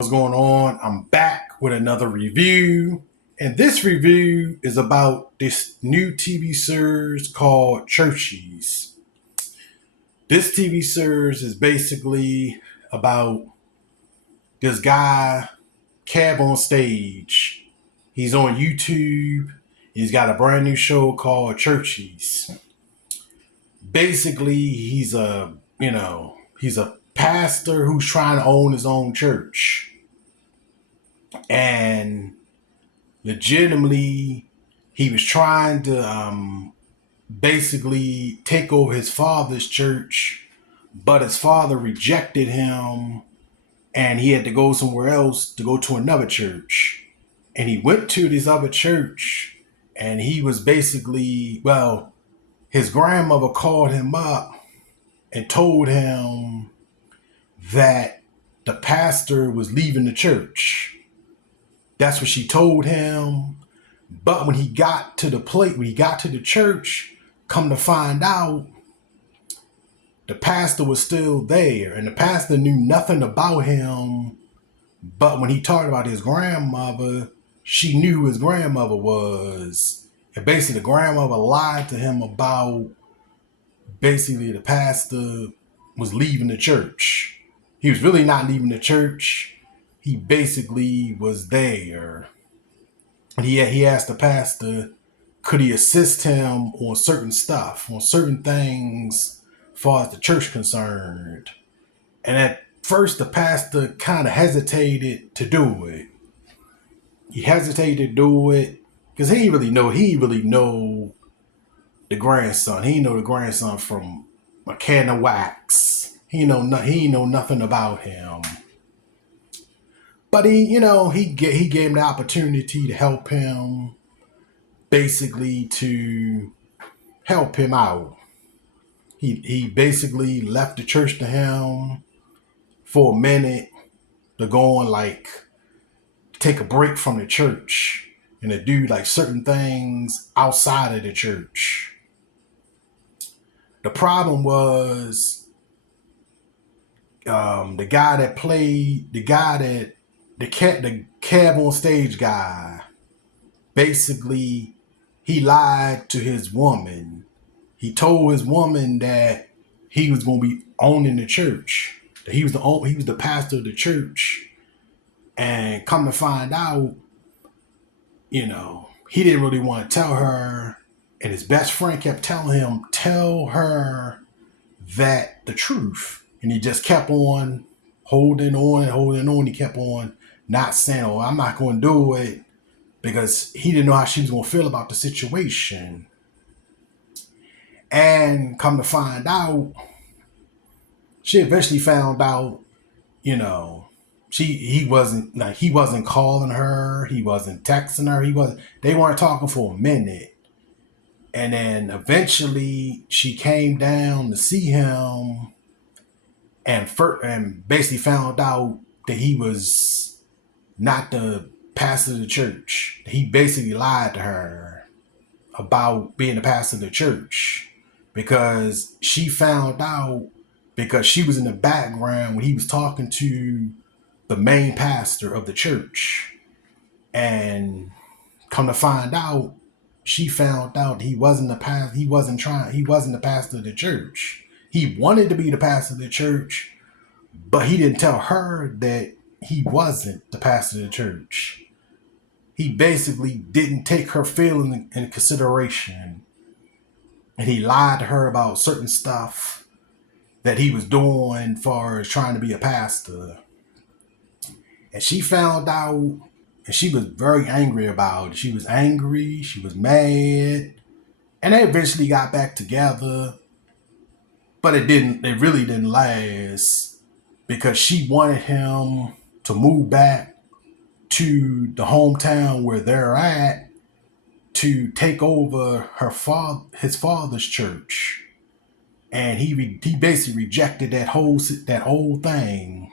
What's going on? I'm back with another review. And this review is about this new TV series called Churchies. This TV series is basically about this guy, Cab on Stage. He's on YouTube. He's got a brand new show called Churchies. Basically, he's a pastor who's trying to own his own church. And legitimately he was trying to basically take over his father's church, but his father rejected him and he had to go somewhere else to go to another church. And he went to this other church and he was basically, well, his grandmother called him up and told him that the pastor was leaving the church. That's what she told him. But when he got to the church, come to find out, the pastor was still there, and the pastor knew nothing about him. But when he talked about his grandmother, she knew who his grandmother was. And basically, the grandmother lied to him about basically the pastor was leaving the church. He was really not leaving the church. He basically was there. And he asked the pastor, could he assist him on certain stuff, on certain things, as far as the church concerned. And at first, the pastor kind of hesitated to do it. He hesitated to do it because he really know the grandson. He know the grandson from a can of wax. He know nothing about him. But he gave him the opportunity to help him, basically to help him out. He basically left the church to him for a minute to go and like take a break from the church and to do like certain things outside of the church. The problem was the guy that played the cab on stage guy. Basically, he lied to his woman. He told his woman that he was going to be owning the church. That he was the pastor of the church. And come to find out, he didn't really want to tell her. And his best friend kept telling him, tell her that the truth. And he just kept on holding on and holding on. He kept on not saying, oh, I'm not going to do it, because he didn't know how she was going to feel about the situation. And come to find out, she eventually found out, he wasn't calling her, he wasn't texting her, they weren't talking for a minute. And then eventually she came down to see him and basically found out that he was not the pastor of the church. He basically lied to her about being the pastor of the church, because she found out because she was in the background when he was talking to the main pastor of the church. And come to find out, she found out he wasn't the pastor of the church. He wanted to be the pastor of the church, but he didn't tell her that he wasn't the pastor of the church. He basically didn't take her feelings into consideration. And he lied to her about certain stuff that he was doing as far as trying to be a pastor. And she found out, and she was very angry about it. She was angry, she was mad, and they eventually got back together. But it really didn't last, because she wanted him to move back to the hometown where they're at to take over his father's church. And he basically rejected that whole thing.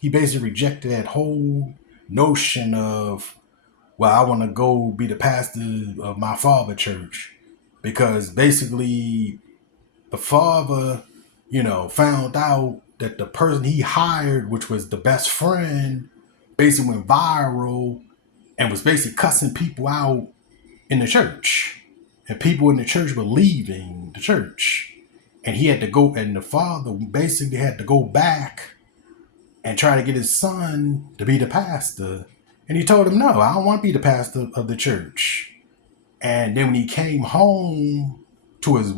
He basically rejected that whole notion of, well, I want to go be the pastor of my father's church, because basically the father, found out that the person he hired, which was the best friend, basically went viral and was basically cussing people out in the church. And people in the church were leaving the church. And he had to go, and the father basically had to go back and try to get his son to be the pastor. And he told him, no, I don't want to be the pastor of the church. And then when he came home to his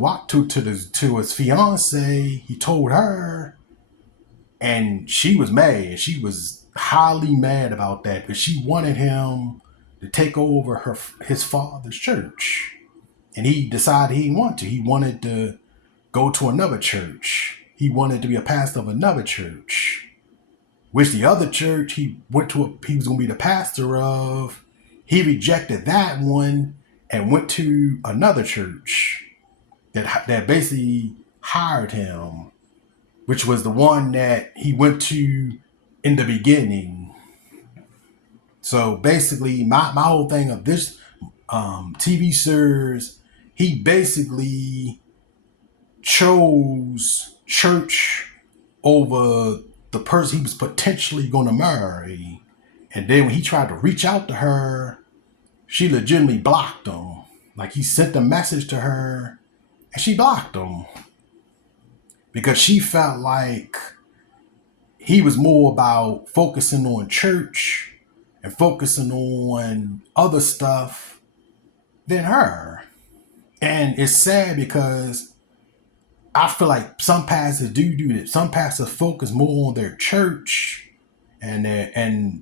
fiance, he told her, and she was mad. She was highly mad about that because she wanted him to take over his father's church. And he decided he didn't want to. He wanted to go to another church. He wanted to be a pastor of another church, which the other church he was going to be the pastor of. He rejected that one and went to another church that basically hired him, which was the one that he went to in the beginning. So basically, my whole thing of this TV series, he basically chose church over the person he was potentially going to marry. And then when he tried to reach out to her, she legitimately blocked him. Like, he sent a message to her and she blocked him because she felt like he was more about focusing on church and focusing on other stuff than her. And it's sad because I feel like some pastors do this. Some pastors focus more on their church and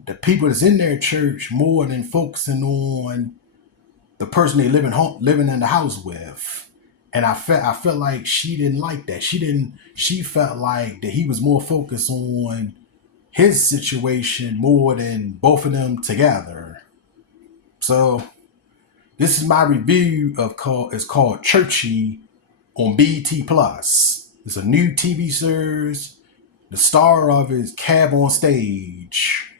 the people that's in their church more than focusing on the person they living in the house with. And I felt like she didn't like that. She felt like that he was more focused on his situation more than both of them together. So this is my review it's called Churchy on BET Plus. It's a new TV series. The star of it is Cab on Stage.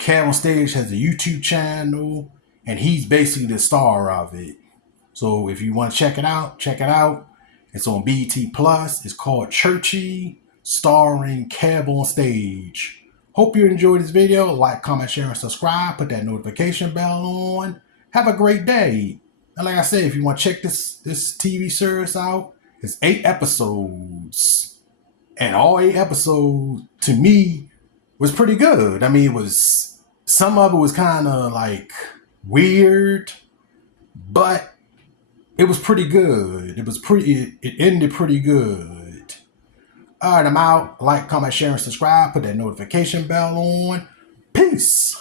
Cab on Stage has a YouTube channel, and he's basically the star of it. So if you want to check it out, check it out. It's on BET Plus. It's called Churchy, starring Cab on Stage. Hope you enjoyed this video. Like, comment, share, and subscribe. Put that notification bell on. Have a great day. And like I said, if you want to check this TV series out, it's 8 episodes. And all 8 episodes, to me, was pretty good. I mean, some of it was kind of like weird, but it was pretty good. It ended pretty good. All right, I'm out. Like, comment, share, and subscribe. Put that notification bell on. Peace.